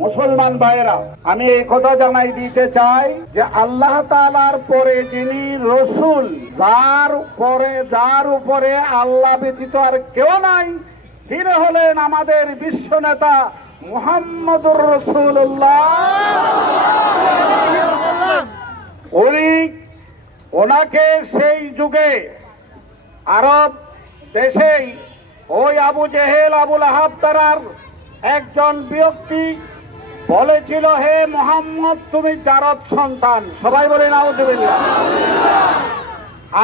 মুসলমান ভাইয়েরা, আমি এই কথা জানাই দিতে চাই যে আল্লাহ তাআলার পরে যিনি রসুল, যার পরে, যার উপরে আল্লাহ ব্যতীত আর কেউ নাই, তিনি হলেন আমাদের বিশ্ব নেতা মুহাম্মদুর রসুল্লাহ উনি ওনাকে সেই যুগে আরব দেশেই ওই আবু জেহেল, আবুল আহাব তারার একজন ব্যক্তি বলেছিল, হে মোহাম্মদ, তুমি জারদ সন্তান। সবাই বলে, নাউজুবিল্লাহ।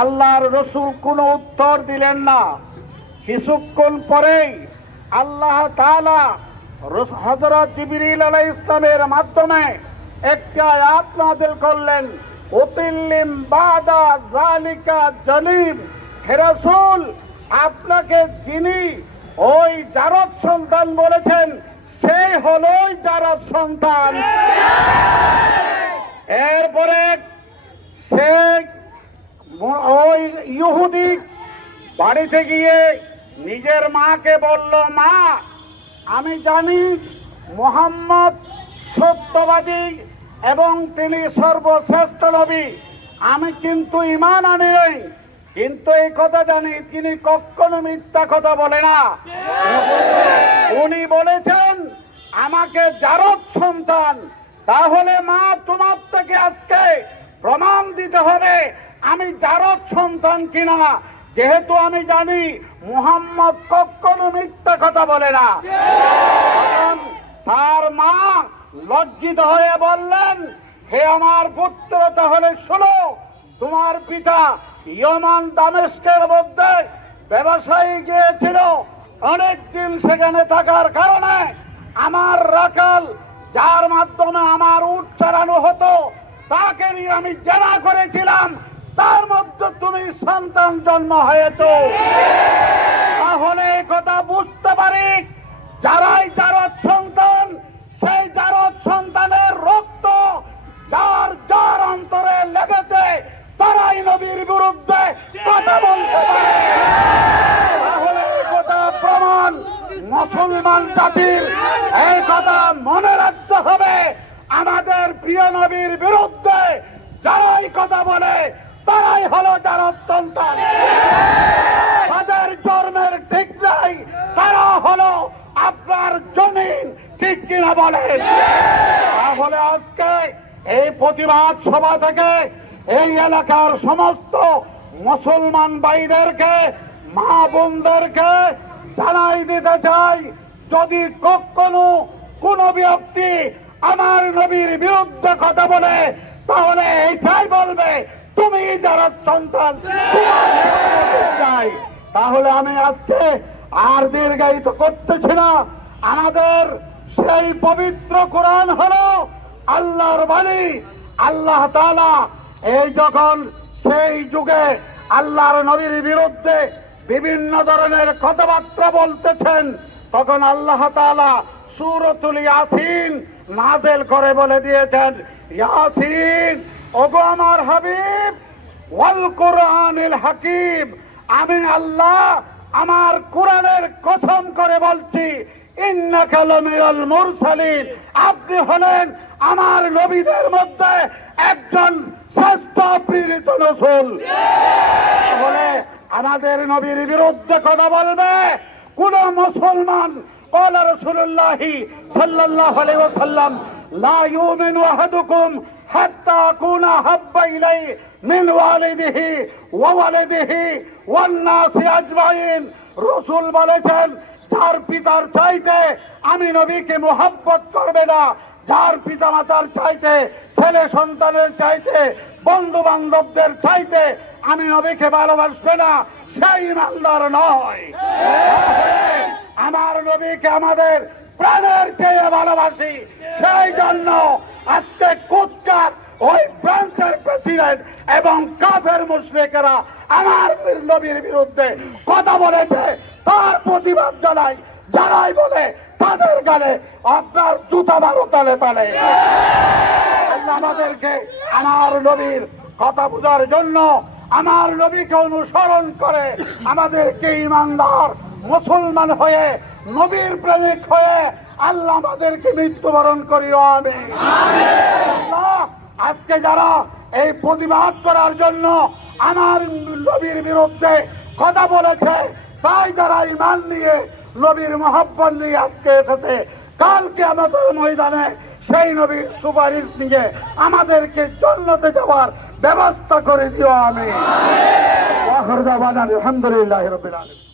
আল্লাহর রসুল কোনো উত্তর দিলেন না। কিছুক্ষণ পরেই আল্লাহ তাআলা হজরত জিবরিল আলাইহিস ইসলামের মাধ্যমে একটি আয়াত নাযিল করলেন, উতিল্লিম বাদা জালিকা জলিম। হে রাসূল, আপনাকে যিনি ওই জারদ সন্তান বলেছেন সেই হলোই জারদ সন্তান। এরপরে সে ওই ইহুদি বাড়িতে গিয়ে নিজের মাকে বলল, মা, আমি জানি মোহাম্মদ সত্যবাদী এবং তিনি সর্বশ্রেষ্ঠ নবী। আমি কিন্তু ইমান আনি নাই। কিন্তু এই কথা জানি, তিনি কখনো মিথ্যা কথা বলে না। উনি বলেছেন আমাকে জারদ সন্তান, তাহলে মা তোমার থেকে আজকে প্রমাণ দিতে হবে, আমি জারদ সন্তান কিনা। যেহেতু আমি জানি মুহাম্মদ কখনো মিথ্যা কথা বলে না। তার মা লজ্জিত হয়ে বললেন, হে আমার পুত্র, তাহলে শোনো, তোমার পিতা ইয়মান দামেস্কের মধ্যে ব্যবসায়ী গিয়েছিল অনেকদিন সেখানে থাকার কারণে। আমার রাকাল, যার মাধ্যমে আমার উট চালানো হতো, তাকে নিয়ে আমি জেরা করেছিলাম। তার মধ্যে তুমি সন্তান জন্ম হয়েছ। তাহলে কথা বুঝতে পারি, যারাই জারদ সন্তান, সেই জারদ সন্তানের রক্ত যার যার অন্তরে লেগেছে, তারাই নবীর বিরুদ্ধে কথা বলতে পারে। তাহলে কথা প্রমাণ মুসলমান জাতির এই কথা মনে রাখতে হবে আমাদের প্রিয় নবীর বিরুদ্ধে যারাই কথা বলে, তারাই হলো যার সন্তান তাদের জন্মের ঠিক নাই, তারা হলো আপনার জমিন, ঠিক কিনা বলেন। তাহলে আজকে এই প্রতিবাদ সভা থেকে এই এলাকার সমস্ত মুসলমান ভাইদেরকে, মা বোনদেরকে জানাই দিতে চাই, যদি কখনো কোন ব্যক্তি আমার নবীর বিরুদ্ধে কথা বলে, তাহলে এইটাই বলবে, তুমি যারা সন্তান, তাহলে আমি আজকে আর দীর্ঘায়িত করতেছি না। আমাদের সেই পবিত্র কোরআন হলো আল্লাহর বাণী। আল্লাহ তাআলা এই যখন সেই যুগে আল্লাহর নবীর বিরুদ্ধে বিভিন্ন ধরনের কথাবার্তা বলতেছেন, তখন আল্লাহ তাআলা সূরাতুল ইয়াসিন নাজেল করে বলে দিয়েছেন, ইয়াসিন, ওগো আমার হাবিব, ওয়াল কোরআনিল হাকিম, আমি আল্লাহ আমার কোরআনের কসম করে বলছি আপনি হলেন আমার নবীদের মধ্যে একজন শ্রেষ্ঠ প্রেরিত তাহলে আমাদের নবীর বিরুদ্ধে কথা বলবে, কোন মুসলমান قال رسول الله صلى الله عليه وسلم لا يؤمن احدكم حتى اكون احب اليه من والده وولده والناس اجمعين রসুল বলেছেন যার পিতার চাইতে আমি নবীকে মোহাব্বত করবে না যার পিতা মাতার চাইতে ছেলে সন্তানের চাইতে বন্ধু বান্ধবদের চাইতে আমি নবীকে ভালোবাসবে না সেই ইমানদার নয় আমার নবীকে আমাদের প্রাণের চেয়ে ভালোবাসি, সেই জন্য আজকে কুৎকার ওই ফ্রান্সের প্রেসিডেন্ট এবং কাফের মুশরিকেরা আমার নবীর বিরুদ্ধে কথা বলেছে। তার প্রতিবাদ জানাই যারাই বলে তাদের গালে আপনার জুতা মারো তালে তালে। আমাদেরকে আমার নবীর কথা বোঝার জন্য আমার নবীকে অনুসরণ করে আমাদেরকে ইমানদার মুসলমান হয়ে, নবীর প্রেমিক হয়ে আল্লাহ আমাদেরকে মৃত্যুবরণ করিও আমি আজকে যারা এই প্রতিবাদ করার জন্য আমার নবীর বিরুদ্ধে কথা বলেছে, তাই যারা ইমান নিয়ে নবীর মহব্বত নিয়ে আজকে এসেছে, কালকে আমাদের ময়দানে সেই নবীর সুপারিশ নিয়ে আমাদেরকে জন্নতে যাওয়ার ব্যবস্থা করে দিও আমি আলহামদুলিল্লাহ রবিল আলম